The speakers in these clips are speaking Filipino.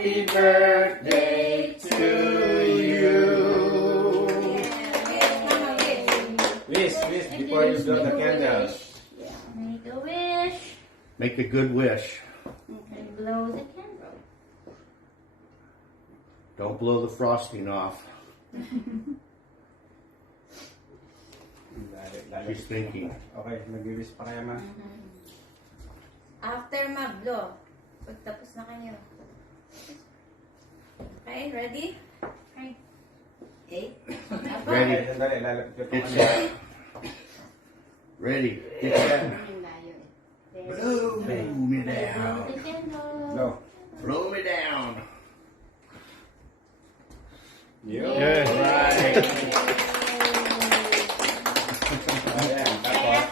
Happy birthday to you. Wish before you blow the candles. Make a wish. Make a good wish. And blow the candle. Don't blow the frosting off. She's thinking. Okay, mag-wish pa kaya ma? After mag-blow, pagtapos na kayo. Okay, ready? Okay. Ready. Okay, sandali, lalapit ko Get itong set. Ready. Get set. Blow me Blow down. the candle. Blow. Blow me down. Yun. Yes. Right. Ayan, tapos.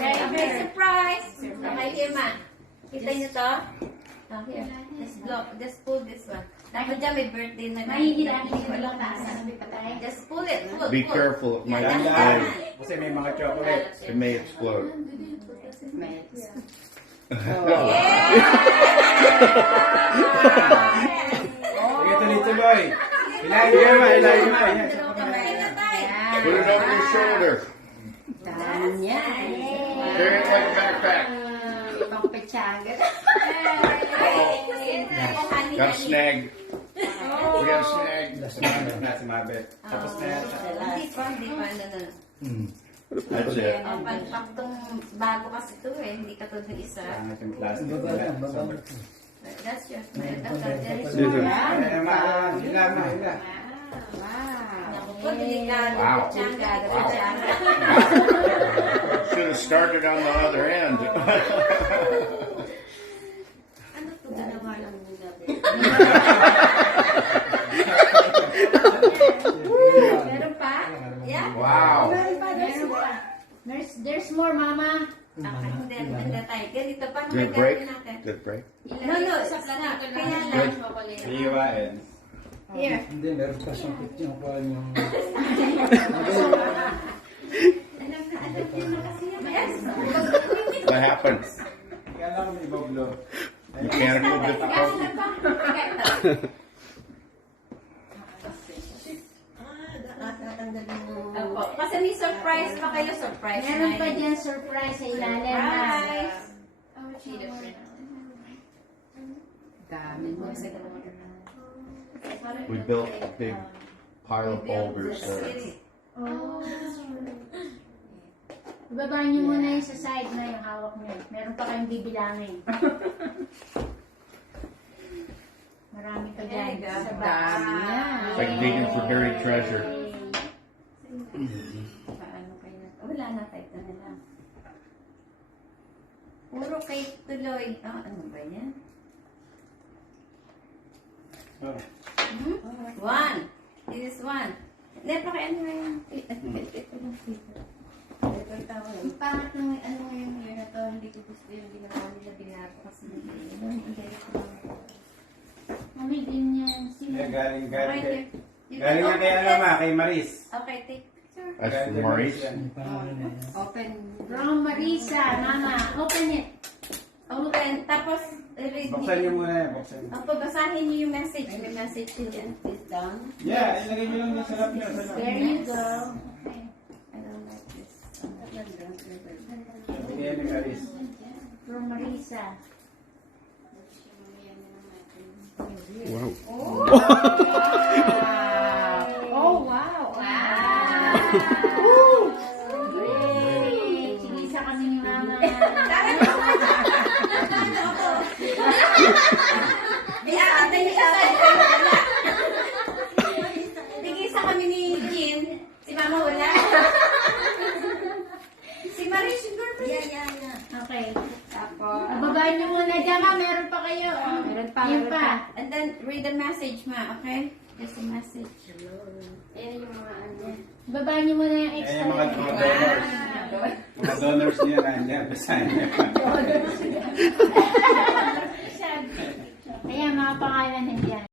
Okay, surprise! Okay, Emma. Kita niyo to? Oh, here. Just pull this one. Dapat dyan may birthday na. Just pull it. Pull. Be careful. It might Dahan-dahan. explode. Kasi may mga chocolate. It may explode. Sige, tuloy-tuloy. Hilahin mo, hilahin mo. Ayan, sa kamay. Put it over your shoulder. Carry it like a backpack. Got a snag. We got a snag. Na, sumabit. Tapos na yan. Hindi pa. That's it. Pagpaktong bago kasi ito eh. Hindi katulad ng isa. Angat yung plastic. That's yours. Ayan, ma. Hila, ma. Hila. Naku po, delikado. Wow. Kutsanga. Should have started on the other end. Ano to ginawa ng gabi? Meron pa? Yeah? Wow. There's more, Mama. Okay, hindi tayo. Ganito pa naman Good break. gagawin natin. Good break. No, stop. Kaya lang. Hihiwain. Here. Hindi, meron pa siyang picture yung kuha yung... Alam niyo kasi yan. Yes. What happens? Kaya lang may ibablo. Mechanical difficulty. Opo. Kasi may surprise pa kayo. Surprise. Meron pa dyan surprise sa ilalim. Surprise. We built a big pile of boulders there. Oh. Ibaba niyo muna yung sa side na yung hawak niyo. Meron pa kayong bibilangin. Marami ka dyan. Sa Dami niya. It's like digging for buried treasure. Paano kayo na? Wala na kahit na lang. Puro cake tuloy. Ano ba yan? One. This is one. Hindi, pakiano na yan. Ito lang dito. Ito yung tawag. Ang pangat ng yung year na to, hindi ko gusto yung ginawa nila binago kasi hindi ko lang. Mami, ganyan. Yeah, galing kay Okay, ano ma, kay Maris. Okay, take picture. That's for Maurice. Open. From Marisa, Mama. Open it. Open. Tapos, read. Buksan niyo muna yan, buksan niyo. Babasahin niyo yung message. May message din. Please down. Yeah, ilagay niyo lang sa lap niyo. There you go. I don't like this. Bigyan ni Maris. From Marisa. Wow. Oh, wow. Great. Sinisa kami ni Mama. Bigisa kami ni Jean. Si Mama wala. Si Marie siguro. Yeah. Okay. Tapos, Babaan niyo muna dyan, Ma. Meron pa kayo. meron pa. Yun pa. And then, read the message, Ma. Okay? There's a message. Ayan yung mga ano. Babaan niyo muna yung Ayan extra. yung mga donors. Mga donors niya na niya. Basahin niya. Ayan, mga pangalan nandiyan.